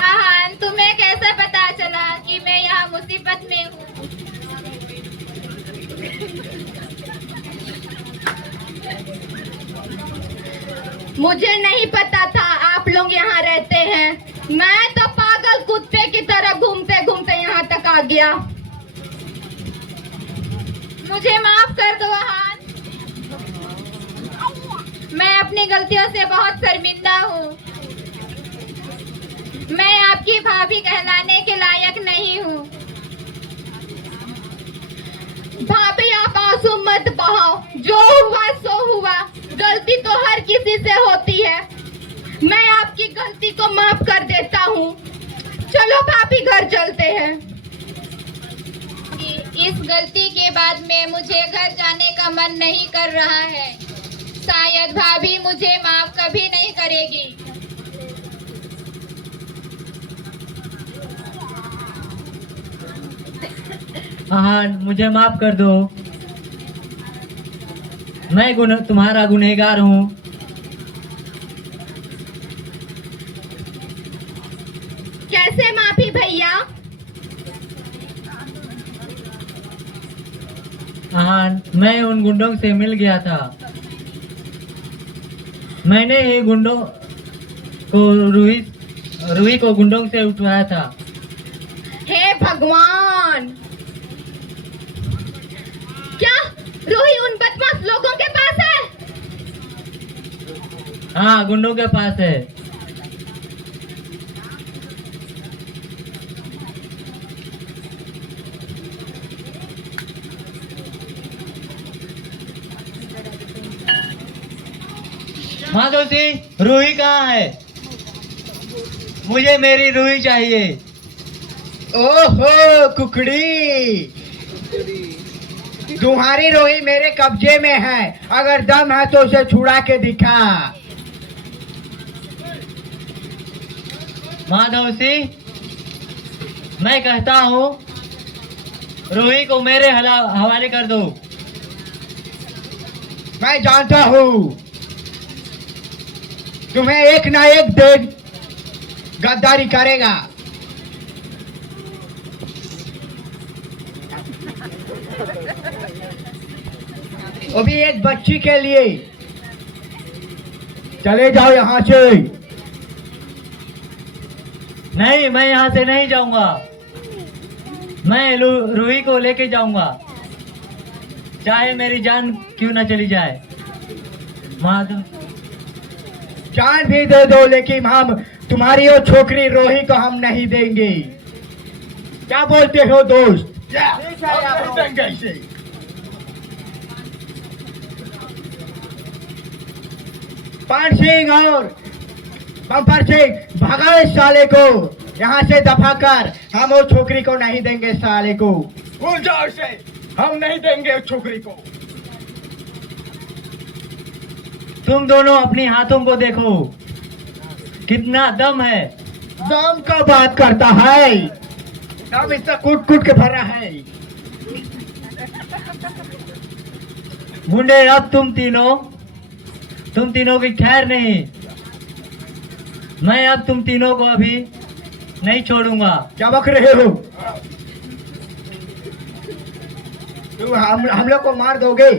आहान, तुम्हें कैसे पता चला कि मैं यहाँ मुसीबत में हूँ? मुझे नहीं पता था आप लोग यहाँ रहते हैं। मैं तो पागल कुत्ते की तरह घूमते घूमते यहाँ तक आ गया। मुझे माफ कर दो आहान, मैं अपनी गलतियों से बहुत शर्मिंदा हूँ। मैं आपकी भाभी कहलाने के लायक नहीं हूँ। भाभी आप आंसू मत बहाओ, जो हुआ सो हुआ, गलती तो हर किसी से होती है। मैं आपकी गलती को माफ कर देता हूँ। चलो भाभी घर चलते हैं। इस गलती के बाद में मुझे घर जाने का मन नहीं कर रहा है। शायद भाभी मुझे माफ कभी नहीं करेगी। हाँ, मुझे माफ कर दो। मैं तुम्हारा गुनहगार हूँ। कैसे माफी भैया? हाँ, मैं उन गुंडों से मिल गया था। मैंने ही गुंडों को रूही को गुंडों से उठवाया था। हे भगवान, क्या रूही उन बदमाश लोगों के पास है? हाँ, गुंडों के पास है। माधोसी, रूही कहाँ है? मुझे मेरी रूही चाहिए। ओहो कुकड़ी, तुम्हारी रोही मेरे कब्जे में है। अगर दम है तो उसे छुड़ा के दिखा। माधोसी, मैं कहता हूँ रूही को मेरे हवाले कर दो। मैं जानता हूँ तुम्हें एक ना एक दिन गद्दारी करेगा। वो भी एक बच्ची के लिए। चले जाओ यहाँ से। नहीं, मैं यहाँ से नहीं जाऊंगा। मैं रूही को लेके जाऊंगा, चाहे मेरी जान क्यों न चली जाए। माधव, जान भी दे दो, लेकिन हम तुम्हारी वो छोकरी रोही को हम नहीं देंगे। क्या बोलते हो दोस्त? पान सिंह और बम्पर सिंह, भगाओ इस साले को यहाँ से, दफा कर। हम वो छोकरी को नहीं देंगे साले को। भूल जाओ इसे, हम नहीं देंगे उस छोकरी को। तुम दोनों अपनी हाथों को देखो, कितना दम है। दम का बात करता है, दम इतना कूट कूट के भरा है। मुंडे, अब तुम तीनों की खैर नहीं। मैं अब तुम तीनों को अभी नहीं छोड़ूंगा। क्या बक रहे हो? तुम हम लोग को मार दोगे?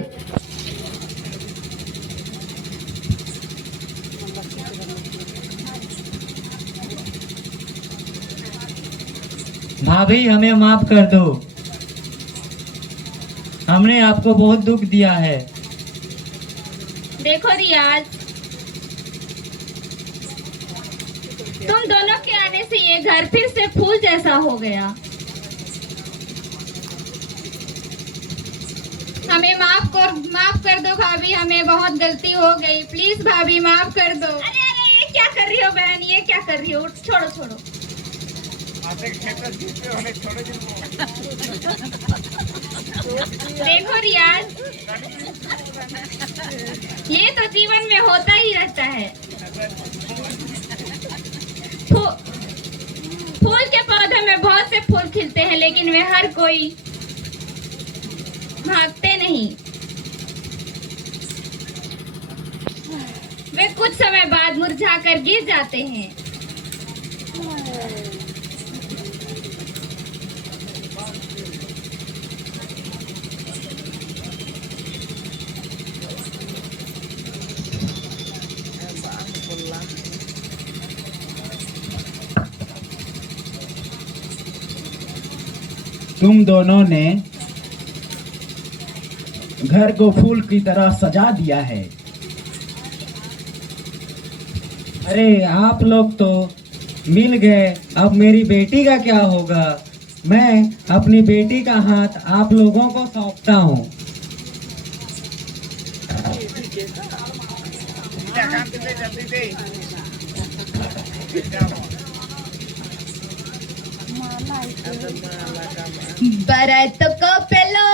भाभी, हमें माफ कर दो। हमने आपको बहुत दुख दिया है। देखो रियाज, तुम दोनों के आने से ये घर फिर से फूल जैसा हो गया। हमें माफ कर दो भाभी, हमें बहुत गलती हो गई। प्लीज भाभी माफ कर दो। अरे अरे, ये क्या कर रही हो बहन, ये क्या कर रही हो? छोड़ो छोड़ो। देखो रियाज, ये तो जीवन में होता ही रहता है। फूल के पौधे में बहुत से फूल खिलते हैं, लेकिन वे हर कोई भागते नहीं। वे कुछ समय बाद मुरझा कर गिर जाते हैं। तुम दोनों ने घर को फूल की तरह सजा दिया है। अरे आप लोग तो मिल गए, अब मेरी बेटी का क्या होगा? मैं अपनी बेटी का हाथ आप लोगों को सौंपता हूँ। बरत को पेलो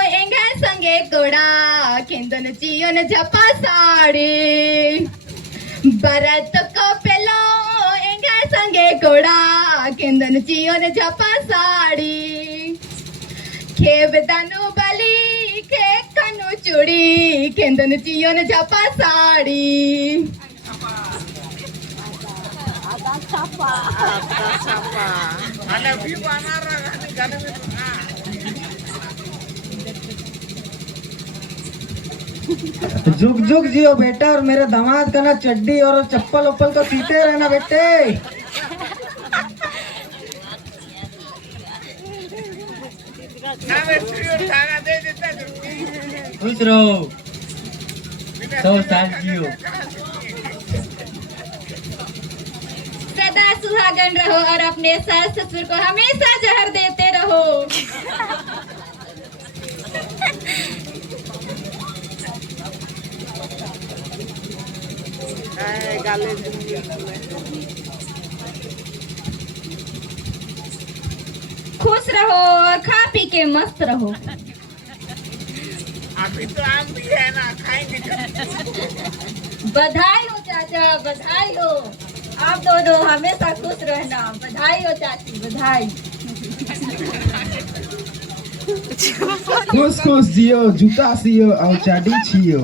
एंगा संगे कोड़ा केंदन चियोन झपा साड़ी। बरत को पेलो एंगा संगे कोड़ा केंदन चियोन झपा साड़ी। खेब दानु बली के कनु चूड़ी केंदन चियोन झपा साड़ी। जुग जुग जियो बेटा, और मेरे दामाद का ना चड्डी और चप्पल उप्पल तो सीते रहना बेटे। खुश रहो, 100 साल जियो। सदा सुहागन रहो और अपने सास ससुर को हमेशा जहर देते रहो। खुश रहो और खा पी के मस्त रहो। अभी तो आम भी है ना, खाएंगे। बधाई हो चाचा, बधाई हो। आप दोनों हमेशा खुश रहना। बधाई हो चाची, बधाई। खुश खुश जियो, जूता सियो और चाटी छियो।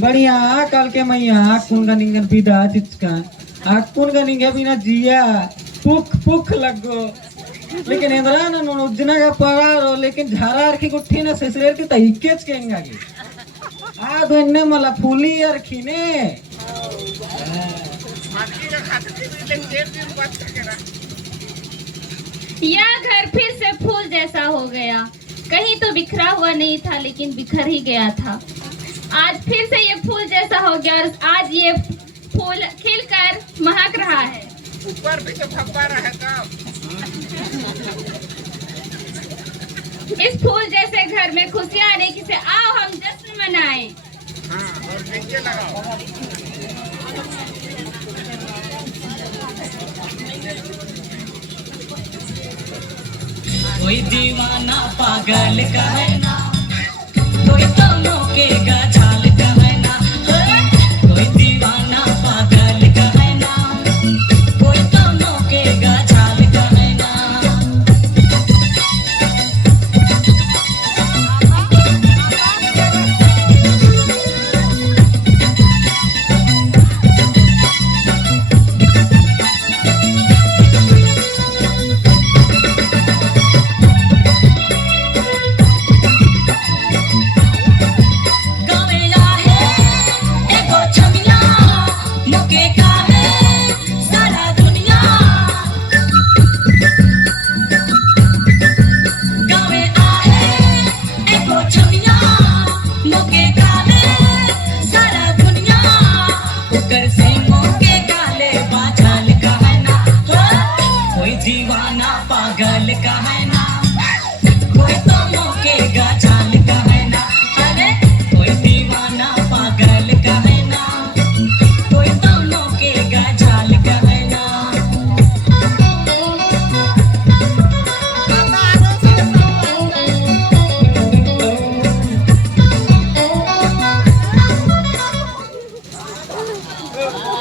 बढ़िया कल के मैया आकुन का निंगन पीदा चिचका आकुन का निंगे बिना जिया पुख पुख लगो। लेकिन इंद्रा ना उजना का पगार, लेकिन झारा रखी गुट्ठी ना ससुरेर की तहिकेच केंगा की आ तो इन्ने मला फूली रखी ने। यह घर फिर से फूल जैसा हो गया। कहीं तो बिखरा हुआ नहीं था, लेकिन बिखर ही गया था। आज फिर से ये फूल जैसा हो गया और आज ये फूल खिलकर महक रहा है। ऊपर भी तो फव्वारा है का। इस फूल जैसे घर में खुशियां आने की से आओ हम जश्न मनाएं। हाँ, और नीचे लगाओ। कोई दीवाना पागल का है ना, कोई तो नोकेगा झाल का है ना। कोई दीवाना पागल का है ना, कोई तो नोकेगा झाल का है ना। दीवाना पागल का है